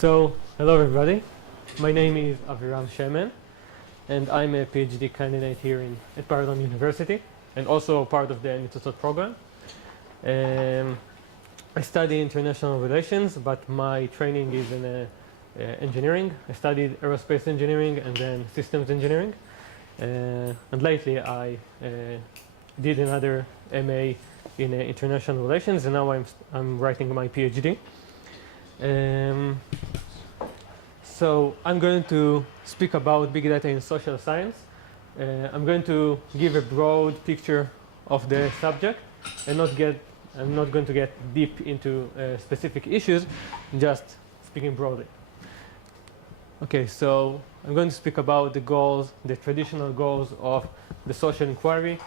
So, hello everybody. My name is Aviram Shemen, and I'm a PhD candidate here at Bar-Ilan University, and also part of the Nitzotzot program. I study international relations, but my training is in engineering. I studied aerospace engineering and then systems engineering. And lately I did another MA in international relations, and now I'm writing my PhD. So I'm going to speak about big data in social science. I'm going to give a broad picture of the subject and I'm not going to get deep into specific issues, just speaking broadly. Okay, so I'm going to speak about the goals, the traditional goals of the social inquiry,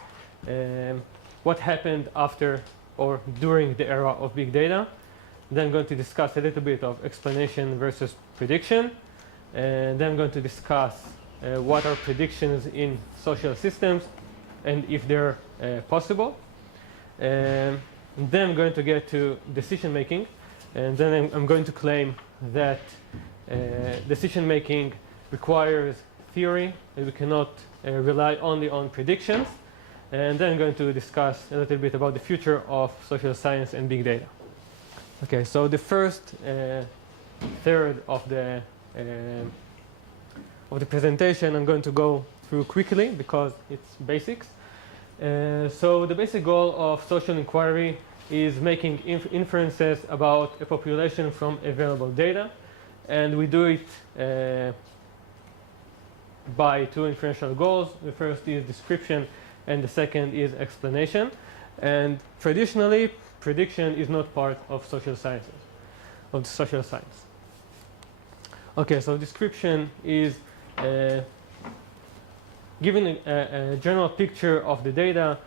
what happened after or during the era of big data. Then I'm going to discuss a little bit of explanation versus prediction. And then I'm going to discuss what are predictions in social systems and if they're possible. And then I'm going to get to decision making. And then I'm going to claim that decision making requires theory and we cannot rely only on predictions. And then I'm going to discuss a little bit about the future of social science and big data. Okay, so the first third of the presentation I'm going to go through quickly because it's basics. So the basic goal of social inquiry is making inferences about a population from available data, and we do it by two inferential goals. The first is description and the second is explanation. And traditionally, prediction is not part of social sciences, of the social science. Okay, so description is giving a general picture of the data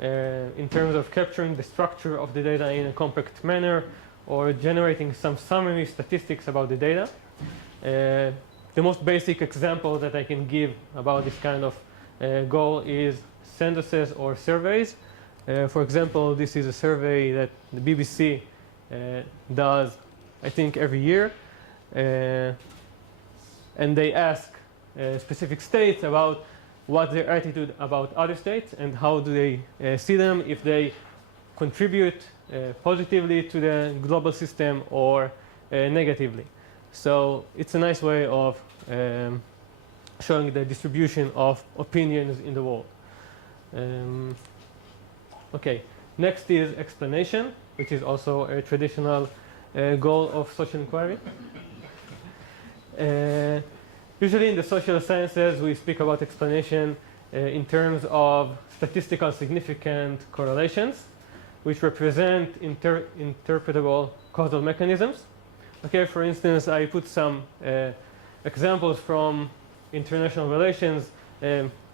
in terms of capturing the structure of the data in a compact manner or generating some summary statistics about the data. The most basic example that I can give about this kind of goal is censuses or surveys. For example, this is a survey that the BBC does, I think, every year. And they ask specific states about what their attitude about other states and how do they see them, if they contribute positively to the global system or negatively. So it's a nice way of showing the distribution of opinions in the world. Okay, next is explanation, which is also a traditional goal of social inquiry. Usually in the social sciences, we speak about explanation in terms of statistical significant correlations, which represent interpretable causal mechanisms. Okay, for instance, I put some examples from international relations.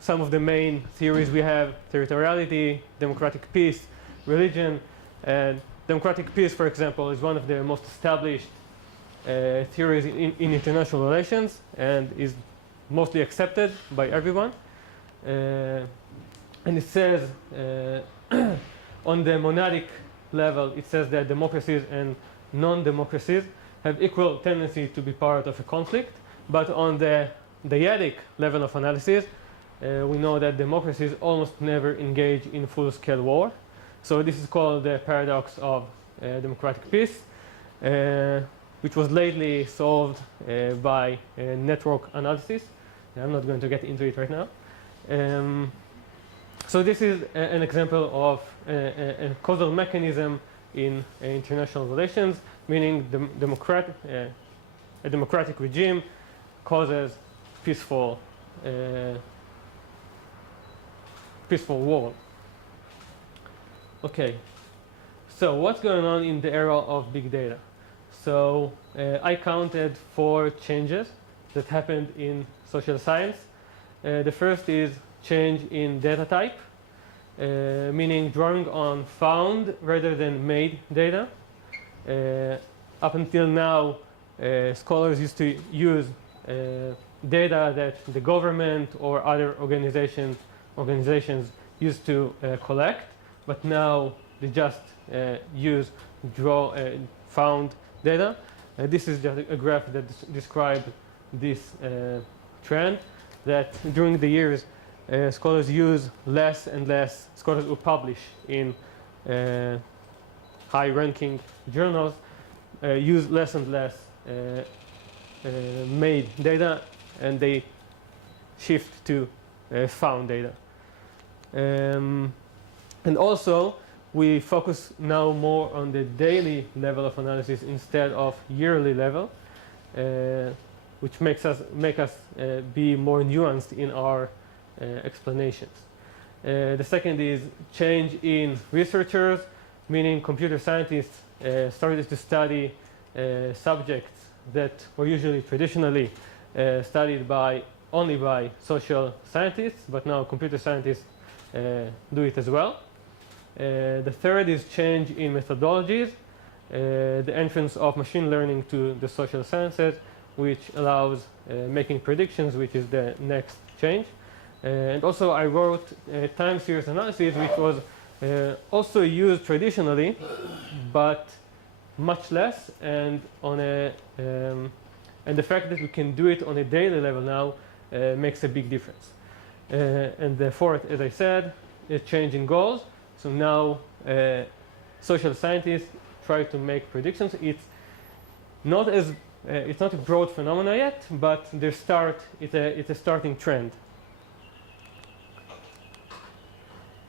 Some of the main theories we have: territoriality, democratic peace, religion. And democratic peace, for example, is one of the most established theories in international relations and is mostly accepted by everyone. And it says on the monadic level, it says that democracies and non-democracies have equal tendency to be part of a conflict. But on the dyadic level of analysis, we know that democracies almost never engage in full-scale war. So this is called the paradox of democratic peace, which was lately solved by network analysis. I'm not going to get into it right now. So this is an example of a causal mechanism in international relations, meaning a democratic regime causes peaceful war. Okay, so what's going on in the era of big data? So I counted 4 changes that happened in social science. The first is change in data type, meaning drawing on found rather than made data. Up until now, scholars used to use data that the government or other organizations used to collect, but now they just use found data. This is just a graph that describes this trend, that during the years scholars use less and less, scholars who publish in high-ranking journals use less and less made data, and they shift to found data. And also, we focus now more on the daily level of analysis instead of yearly level, which make us be more nuanced in our explanations. The second is change in researchers, meaning computer scientists started to study subjects that were usually traditionally studied only by social scientists, but now computer scientists do it as well. The third is change in methodologies, the entrance of machine learning to the social sciences, which allows making predictions, which is the next change. And also I wrote time series analysis, which was also used traditionally, but much less, and and the fact that we can do it on a daily level now makes a big difference. And the fourth, as I said, is change in goals. So now social scientists try to make predictions. It's not a broad phenomena yet, but it's a starting trend.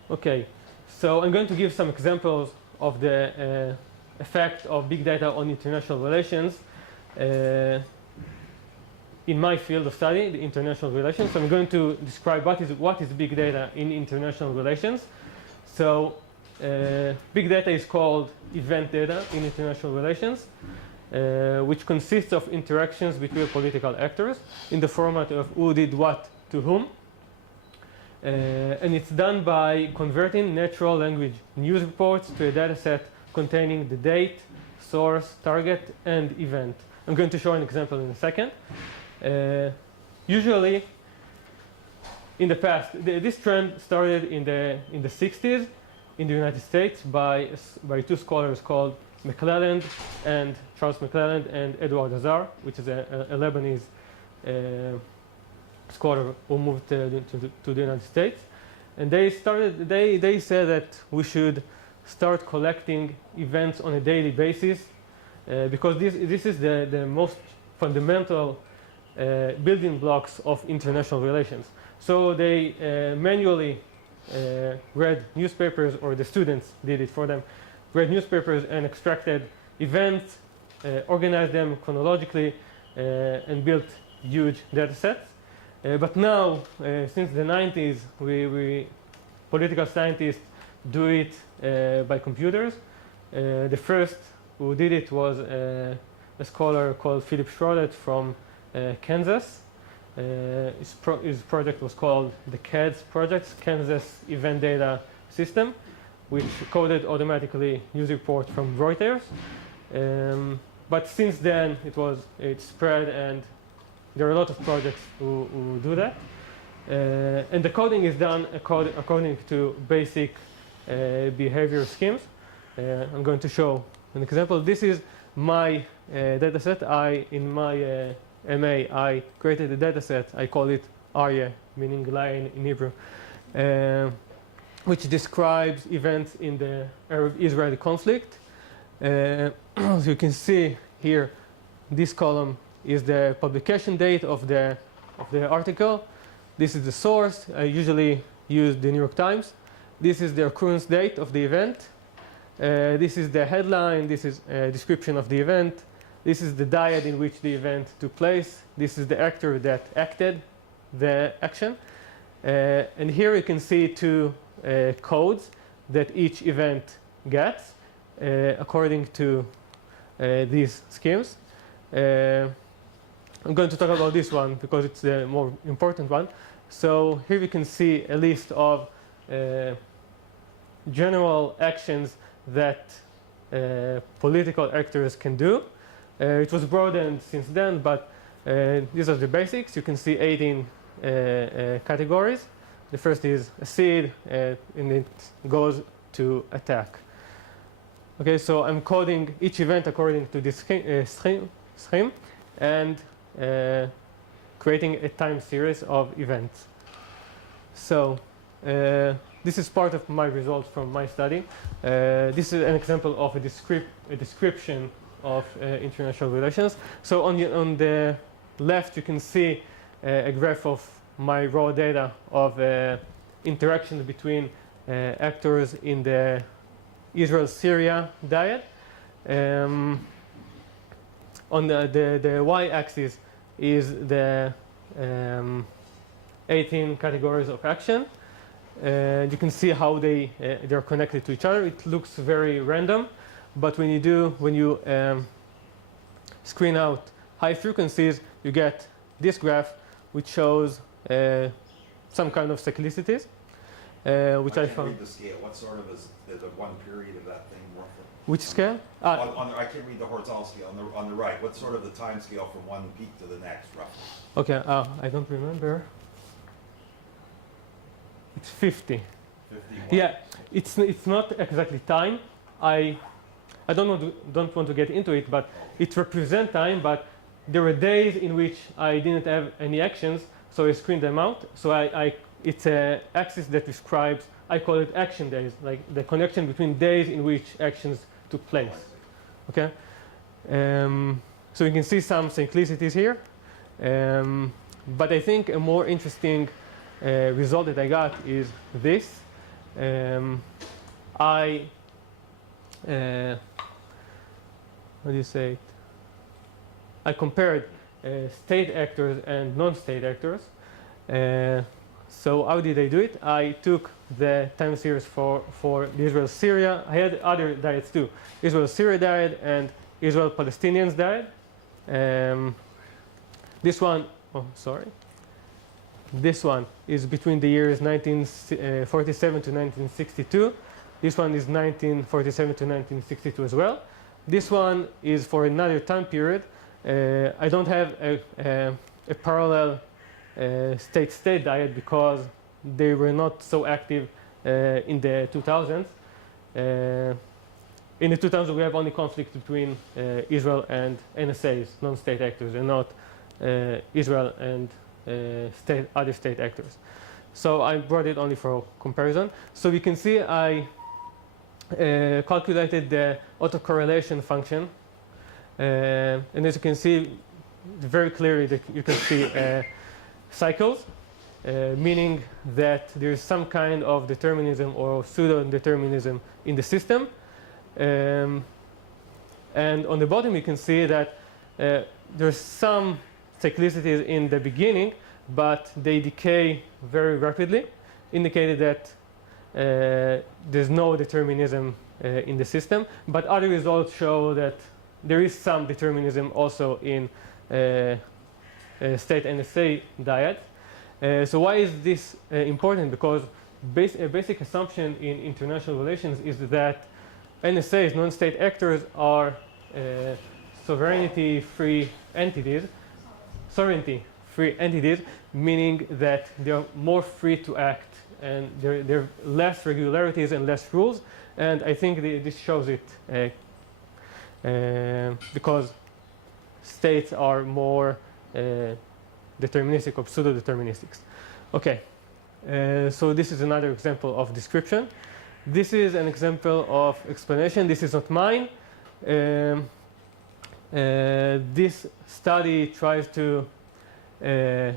Okay, so I'm going to give some examples of the effect of big data on international relations in my field of study, the international relations. So I'm going to describe what is big data in international relations. So big data is called event data in international relations, which consists of interactions between political actors in the format of who did what to whom. And it's done by converting natural language news reports to a data set containing the date, source, target, and event. I'm going to show an example in a second. Usually, in the past, this trend started in the 60s in the United States by two scholars called McClelland and Charles McClelland and Edward Azar, which is a Lebanese scholar who moved to the United States. And they said that we should start collecting events on a daily basis because this is the most fundamental building blocks of international relations. So they manually read newspapers, or the students did it for them, read newspapers and extracted events, organized them chronologically, and built huge data sets. But now, since the 90s, we political scientists do it by computers. The first who did it was a scholar called Philip Schrodet from Kansas. His project was called the CADS project, Kansas Event Data System, which coded automatically news reports from Reuters. But since then, it spread, and there are a lot of projects who do that. And the coding is done according to basic behavior schemes. I'm going to show an example. This is my data set. In my MA, I created a data set. I call it Aryeh, meaning lion in Hebrew, which describes events in the Arab-Israeli conflict. As you can see here, this column is the publication date of the article. This is the source. I usually use the New York Times. This is the occurrence date of the event. This is the headline. This is a description of the event. This is the dyad in which the event took place. This is the actor that acted the action. And here you can see two codes that each event gets according to these schemes. I'm going to talk about this one because it's the more important one. So here we can see a list of general actions that political actors can do. It was broadened since then, but these are the basics. You can see 18 categories. The first is a seed, and it goes to attack. Okay, so I'm coding each event according to this scheme. scheme and creating a time series of events. So this is part of my results from my study. This is an example of a description of international relations. So on the left, you can see a graph of my raw data of interactions between actors in the Israel-Syria dyad. On the y-axis is the 18 categories of action. You can see how they're connected to each other. It looks very random, but when you screen out high frequencies, you get this graph, which shows some kind of cyclicities, which I found. Read the scale. What sort of is the one period of that thing roughly? Which scale? I can't read the horizontal scale. On the right, what's sort of the time scale from one peak to the next, roughly? Okay, I don't remember. It's 50. 50. Yeah, it's not exactly time. I don't want to get into it, but it represents time. But there were days in which I didn't have any actions, so I screened them out. So it's an axis that describes, I call it action days, like the connection between days in which actions took place. Okay, so you can see some cyclicities here, but I think a more interesting result that I got is this. How do you say it? I compared state actors and non-state actors. So how did I do it? I took the time series for the Israel-Syria. I had other dyads too. Israel-Syria dyad and Israel-Palestinians dyad. This one is between the years 1947 to 1962. This one is 1947 to 1962 as well. This one is for another time period. I don't have a parallel state-state dyad because they were not so active in the 2000s. In the 2000s, we have only conflict between Israel and NSAs, non-state actors, and not Israel and other state actors. So I brought it only for comparison. So we can see I calculated the autocorrelation function. And as you can see, very clearly that you can see cycles, meaning that there is some kind of determinism or pseudo-determinism in the system. And on the bottom, you can see that there's some cyclicities in the beginning, but they decay very rapidly, indicating that there's no determinism in the system. But other results show that there is some determinism also in state NSA dyad. So why is this important? Because a basic assumption in international relations is that NSAs, non-state actors, are sovereignty-free entities, meaning that they are more free to act and there are less regularities and less rules. And I think this shows it because states are more deterministic or pseudo-deterministics. Okay, so this is another example of description. This is an example of explanation. This is not mine. This study tries to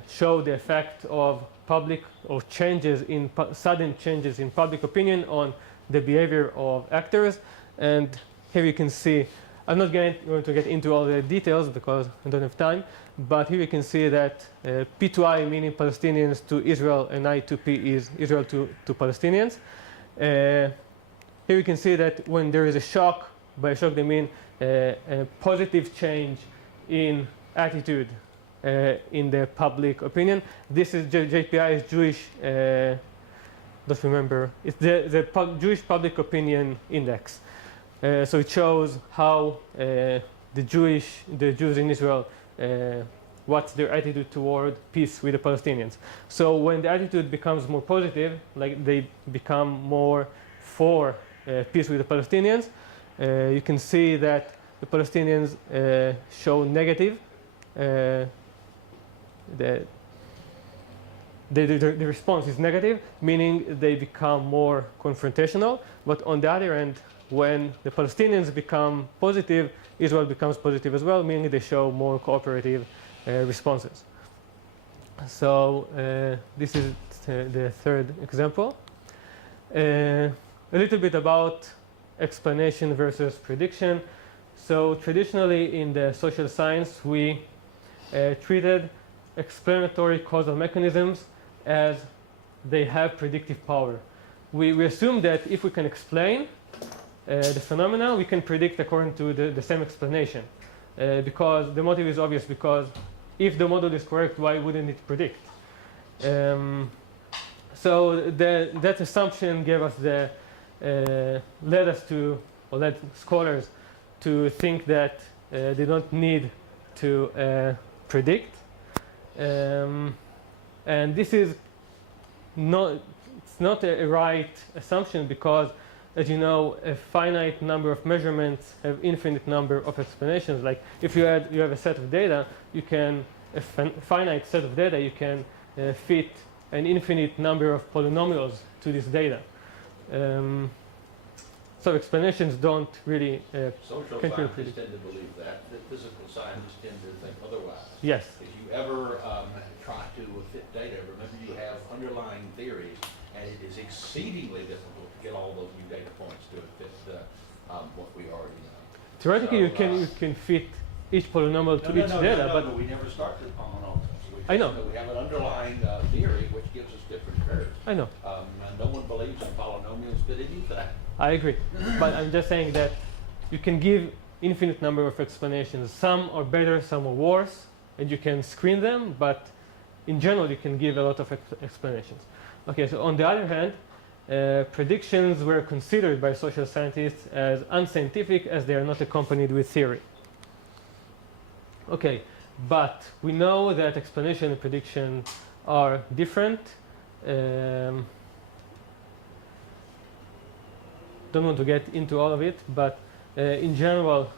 show the effect of public or sudden changes in public opinion on the behavior of actors. And here you can see, I'm not going to get into all the details because I don't have time, but here you can see that P2I meaning Palestinians to Israel and I2P is Israel to Palestinians. Here you can see that when there is a shock, by a shock they mean a positive change in attitude in the public opinion. This is JPI is Jewish, don't remember, it's the Jewish Public Opinion Index. So it shows how the Jews in Israel, what's their attitude toward peace with the Palestinians. So when the attitude becomes more positive, like they become more for peace with the Palestinians, you can see that the Palestinians show negative. The response is negative, meaning they become more confrontational. But on the other end, when the Palestinians become positive, Israel becomes positive as well, meaning they show more cooperative responses. So this is the third example. A little bit about explanation versus prediction. So traditionally in the social science, we treated explanatory causal mechanisms as they have predictive power. We assume that if we can explain the phenomena, we can predict according to the same explanation. Because the motive is obvious, because if the model is correct, why wouldn't it predict? So that assumption gave us led us to, or led scholars to think that they don't need to predict. And this is it's not a right assumption, because, as you know, a finite number of measurements have infinite number of explanations. Like if you have a set of data, you can a finite set of data, you can fit an infinite number of polynomials to this data. So explanations don't really social scientists tend to believe that physical scientists tend to think otherwise. Yes. If you ever try to fit data, remember you have underlying theories, and it is exceedingly difficult to get all those new data points to fit what we already know. Theoretically, So, you can fit each polynomial to each data, but we never start with polynomials. I know. We have an underlying theory which gives us different curves. I know. And no one believes in polynomials fitting that. I agree. But I'm just saying that you can give infinite number of explanations. Some are better, some are worse, and you can screen them, but in general, you can give a lot of explanations. Okay, so on the other hand, predictions were considered by social scientists as unscientific, as they are not accompanied with theory. Okay, but we know that explanation and prediction are different. Don't want to get into all of it, but in general,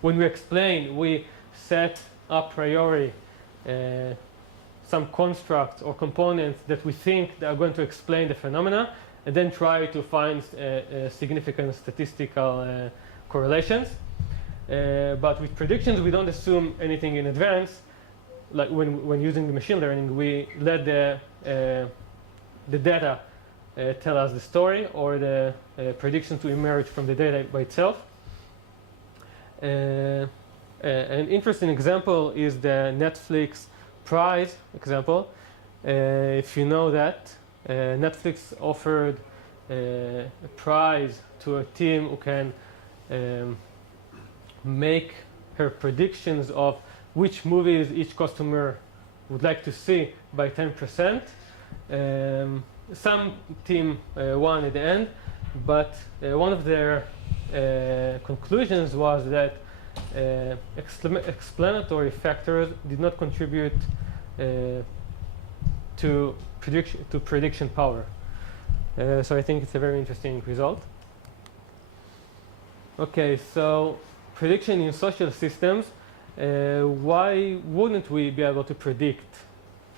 when we explain, we set a priori some constructs or components that we think that are going to explain the phenomena, and then try to find significant statistical correlations. But with predictions, we don't assume anything in advance. Like when using the machine learning, we let the data tell us the story, or the prediction to emerge from the data by itself. An interesting example is the Netflix prize example. If you know that, Netflix offered a prize to a team who can make her predictions of which movies each customer would like to see by 10%. Some team won at the end, but one of their conclusions was that explanatory factors did not contribute to prediction power. So I think it's a very interesting result. Okay, so prediction in social systems. Why wouldn't we be able to predict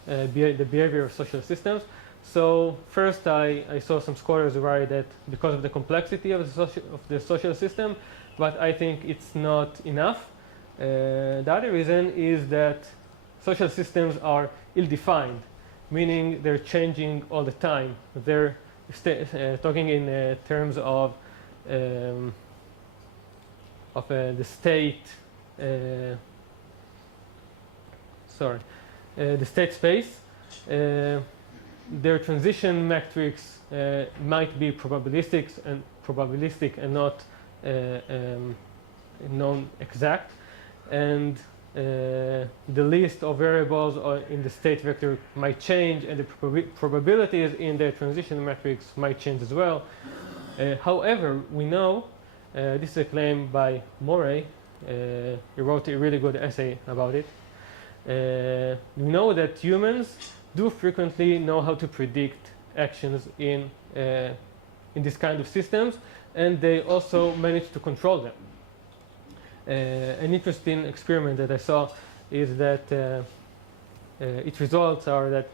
the behavior of social systems? So first, I saw some scholars write that because of the complexity of the social system, but I think it's not enough. The other reason is that social systems are ill-defined, meaning they're changing all the time. They're talking in terms of the state. The state space. Their transition metrics might be probabilistic and not known exact, and the list of variables in the state vector might change, and the probabilities in the transition metrics might change as well. However, we know, this is a claim by Morey, he wrote a really good essay about it. We know that humans do frequently know how to predict actions in this kind of systems, and they also manage to control them. An interesting experiment that I saw is that its results are that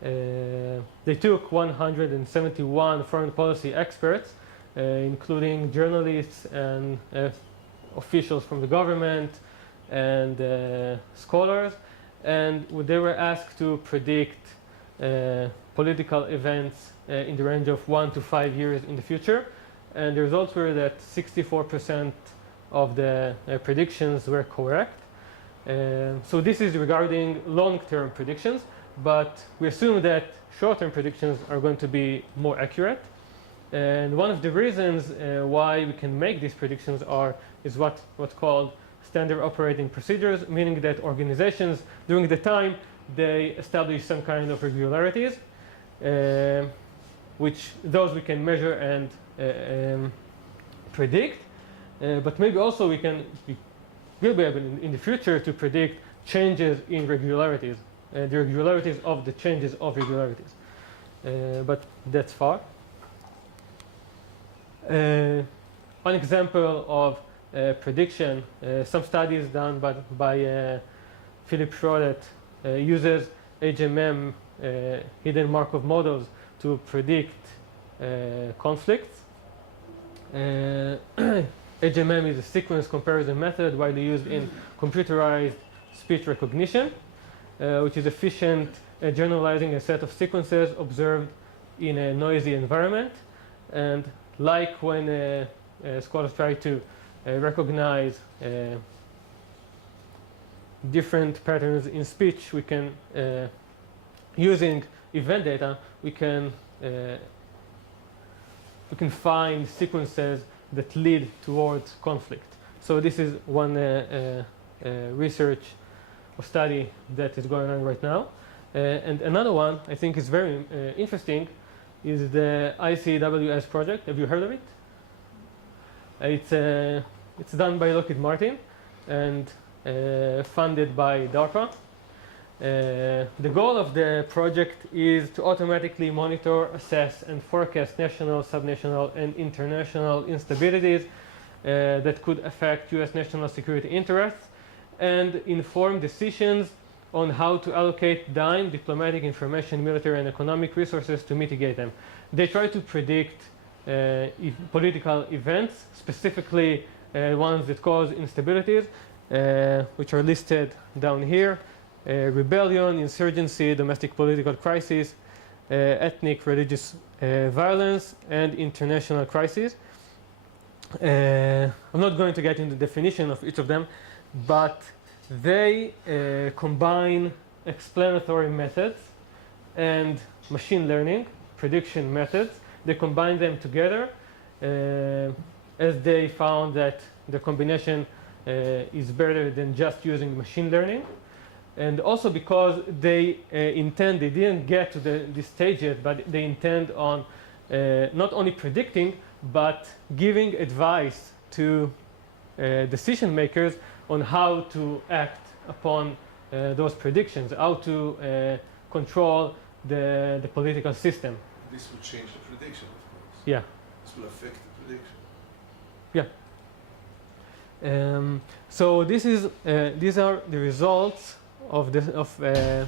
they took 171 foreign policy experts, including journalists and officials from the government and scholars, and they were asked to predict political events in the range of 1 to 5 years in the future. And the results were that 64% of the predictions were correct. So this is regarding long-term predictions, but we assume that short-term predictions are going to be more accurate. And one of the reasons why we can make these predictions is what's called standard operating procedures, meaning that organizations during the time they establish some kind of regularities, which those we can measure and predict. But maybe also we will be able in the future to predict changes in regularities, the regularities of the changes of regularities. But that's far. One example of prediction, some studies done by Philip Schrodet uses HMM, hidden Markov models, to predict conflicts. HMM is a sequence comparison method widely used in computerized speech recognition, which is efficient at generalizing a set of sequences observed in a noisy environment. And like when scholars try to recognize different patterns in speech, we can, using event data, we can find sequences that lead towards conflict. So this is one research or study that is going on right now. And another one I think is very interesting is the ICWS project. Have you heard of it? It's done by Lockheed Martin and funded by DARPA. The goal of the project is to automatically monitor, assess, and forecast national, subnational, and international instabilities that could affect U.S. national security interests and inform decisions on how to allocate diplomatic, information, military, and economic resources to mitigate them. They try to predict political events, specifically ones that cause instabilities, which are listed down here. Rebellion, insurgency, domestic political crisis, ethnic, religious violence, and international crises. I'm not going to get into the definition of each of them, but they combine explanatory methods and machine learning prediction methods. They combine them together as they found that the combination is better than just using machine learning. And also because they didn't get to this stage yet, but they intend on not only predicting, but giving advice to decision makers on how to act upon those predictions, how to control the political system. This will change the prediction, of course. Yeah. This will affect the prediction. Yeah. So these are the results of a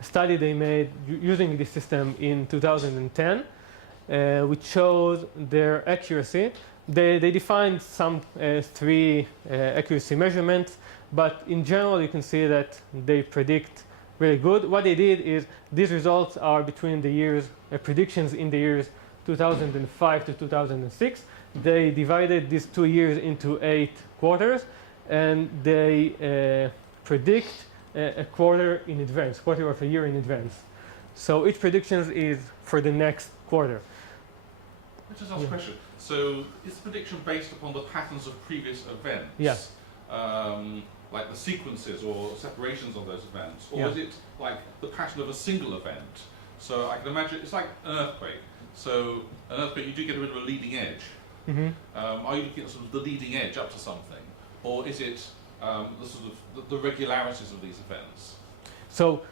study they made using this system in 2010, which shows their accuracy. They defined some 3 accuracy measurements, but in general you can see that they predict really good. What they did is these results are between the years, predictions in the years 2005 to 2006. They divided these 2 years into 8 quarters, and they predict a quarter in advance, quarter of a year in advance. So each prediction is for the next quarter. Let's just ask a question. So is the prediction based upon the patterns of previous events? Yeah. Like the sequences or separations of those events? Or Yeah. is it like the pattern of a single event? So I can imagine it's like an earthquake. So an earthquake, you do get a bit of a leading edge. Mm-hmm. Are you looking at sort of the leading edge up to something? Or is it the sort of the regularities of these events? So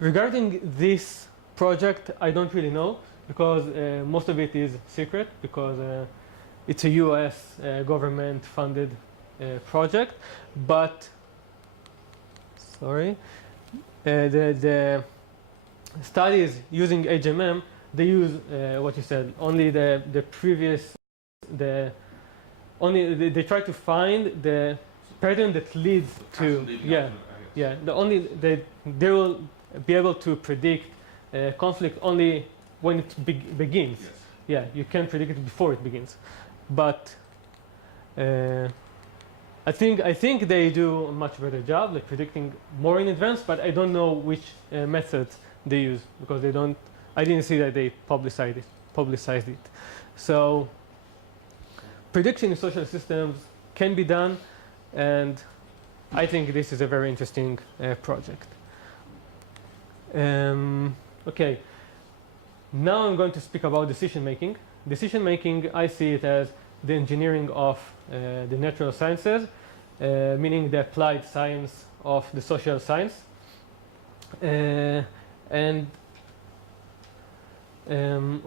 regarding this project, I don't really know, because most of it is secret, because it's a U.S. Government-funded project, but the studies using HMM, they use what you said, only the previous, they try to find the pattern that leads to, they will be able to predict conflict only when it begins. Yes. Yeah, you can't predict it before it begins, but I think they do a much better job, like predicting more in advance. But I don't know which methods they use because I didn't see that they publicized it. So prediction in social systems can be done, and I think this is a very interesting project. Okay, now I'm going to speak about decision making. Decision making, I see it as the engineering of the natural sciences, meaning the applied science of the social science.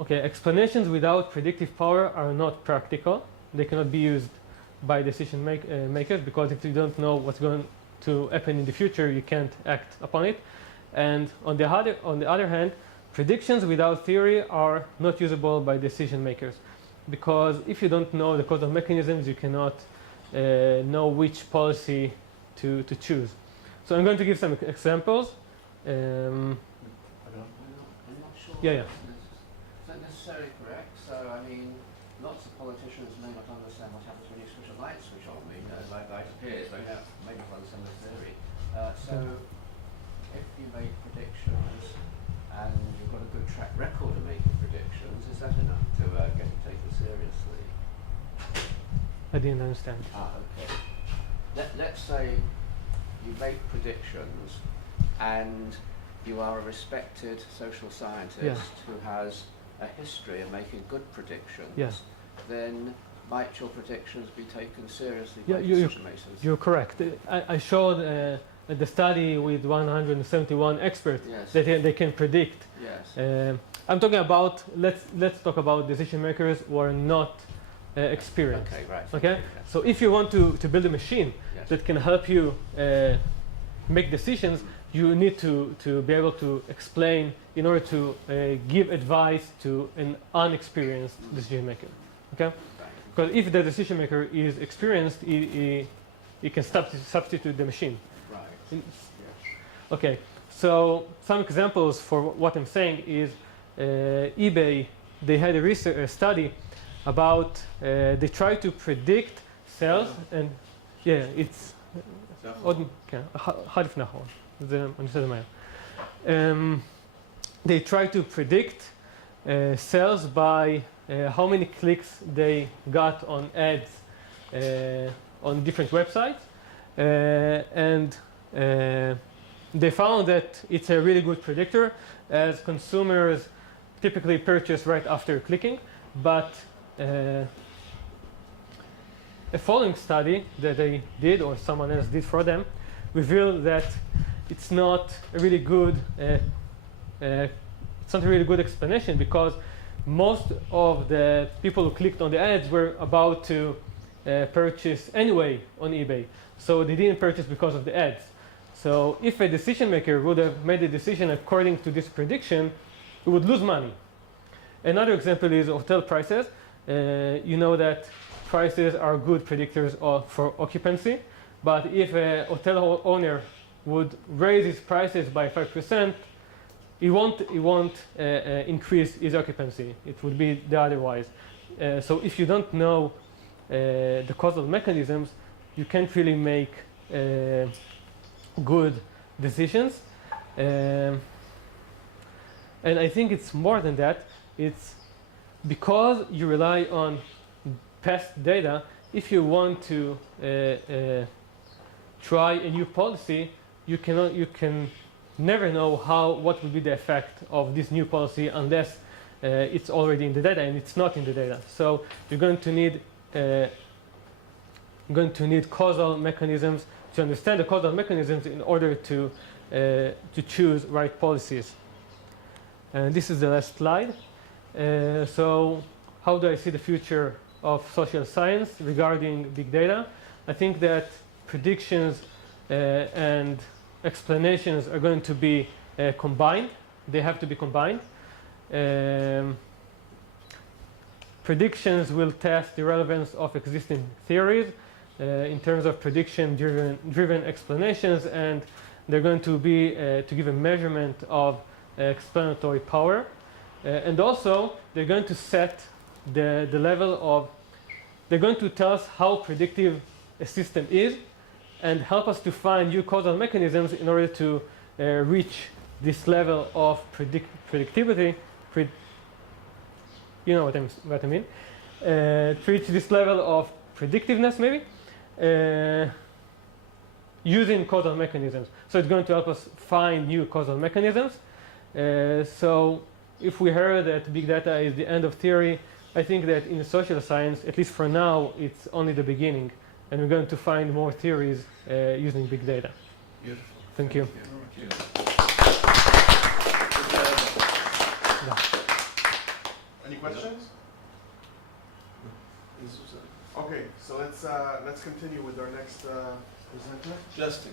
Explanations without predictive power are not practical. They cannot be used by decision makers, because if you don't know what's going to happen in the future, you can't act upon it. And on the other hand, predictions without theory are not usable by decision makers, because if you don't know the causal mechanisms, you cannot know which policy to choose. So I'm going to give some examples. I'm not sure. Yeah. Is that necessarily correct? So, I mean, lots of politicians may not understand what happens when you switch a light switch on. Light appears, they may not understand the theory. So, if you make predictions and you've got a good track record of making predictions, is that enough to get it taken seriously? I didn't understand. Okay. Let's say you make predictions and you are a respected social scientist who has a history of making good predictions, then might your predictions be taken seriously by decision makers? You're correct. I showed the study with 171 experts that they can predict. Yes. I'm talking about, let's talk about decision makers who are not experienced. Okay, right. Okay? So if you want to build a machine that can help you make decisions, you need to be able to explain in order to give advice to an unexperienced decision maker. Okay? Because if the decision maker is experienced, he can substitute the machine. Right. Okay, so some examples for what I'm saying is eBay. They had a study about they try to predict sales, and it's עוד, כן, אחד לפני האחרון. אני עושה את זה מהר. They try to predict sales by how many clicks they got on ads on different websites, and they found that it's a really good predictor, as consumers typically purchase right after clicking. But a following study that they did, or someone else did for them, revealed that it's not a really good explanation, because most of the people who clicked on the ads were about to purchase anyway on eBay, so they didn't purchase because of the ads. So if a decision maker would have made a decision according to this prediction, it would lose money. Another example is hotel prices. You know that prices are good predictors for occupancy, but if a hotel owner would raise his prices by 5%, he won't increase his occupancy. It would be the otherwise. So if you don't know the causal mechanisms, you can't really make good decisions. And I think it's more than that. It's because you rely on past data. If you want to try a new policy, you can never know what will be the effect of this new policy unless it's already in the data, and it's not in the data. So you're going to need causal mechanisms to understand the causal mechanisms in order to choose right policies. And this is the last slide. So how do I see the future of social science regarding big data. I think that predictions and explanations are going to be combined. They have to be combined. Predictions will test the relevance of existing theories in terms of prediction-driven explanations, and they're going to be to give a measurement of explanatory power. And also, they're going to set the level of, they're going to tell us how predictive a system is and help us to find new causal mechanisms in order to reach this level of predictivity. You know what I mean? To reach this level of predictiveness, maybe, using causal mechanisms. So it's going to help us find new causal mechanisms. So if we heard that big data is the end of theory, I think that in social science, at least for now, it's only the beginning. And we're going to find more theories using big data. Beautiful. Thank you. Any questions? Okay, so let's continue with our next presenter. Justin.